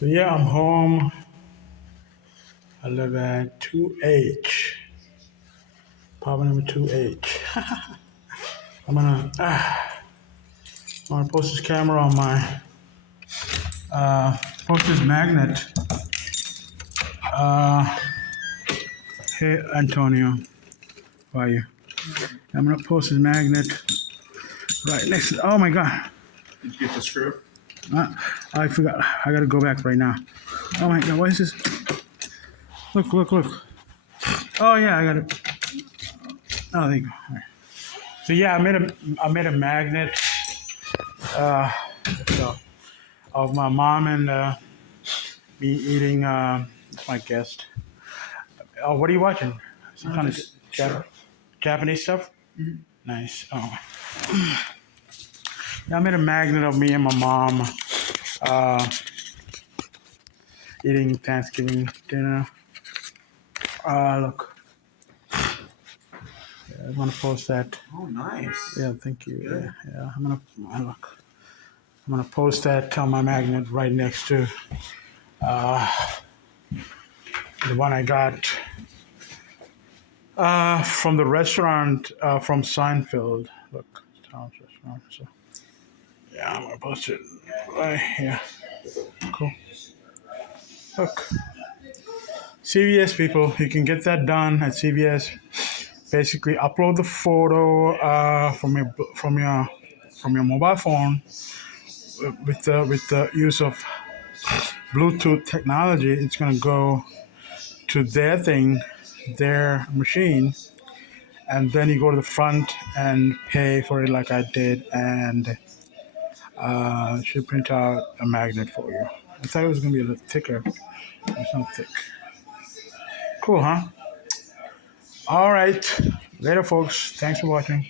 So yeah, I'm home. I live at 2H, apartment number 2H. I'm gonna post this camera on my post this magnet. Uh, hey Antonio, how are you? I'm gonna post this magnet right next. Oh my God, Did you get the screw? I forgot. I gotta go back right now. Oh my God, what is this? Look, look, look. Oh yeah, I got it. Oh, there you go. All right. So yeah, I made a magnet. Uh, so of my mom and me eating. My guest. Oh, what are you watching? Some kind of Sure. Japanese stuff. Nice. Oh, yeah, I made a magnet of me and my mom uh, eating Thanksgiving dinner. Look, yeah, I'm gonna post that. Oh, nice. Yeah, thank you. Good. Yeah. Look. I'm gonna post that on my magnet right next to uh, the one I got from the restaurant from Seinfeld. Look, Tom's restaurant. So yeah, I'm gonna post it right here. Cool. Look, CVS people, you can get that done at CVS. Basically, upload the photo from your mobile phone with the use of Bluetooth technology. It's gonna go to their thing, their machine, and then you go to the front and pay for it like I did, and she'll print out a magnet for you. I thought it was gonna be a little thicker. It's not thick. Cool, huh? All right. Later, folks. Thanks for watching.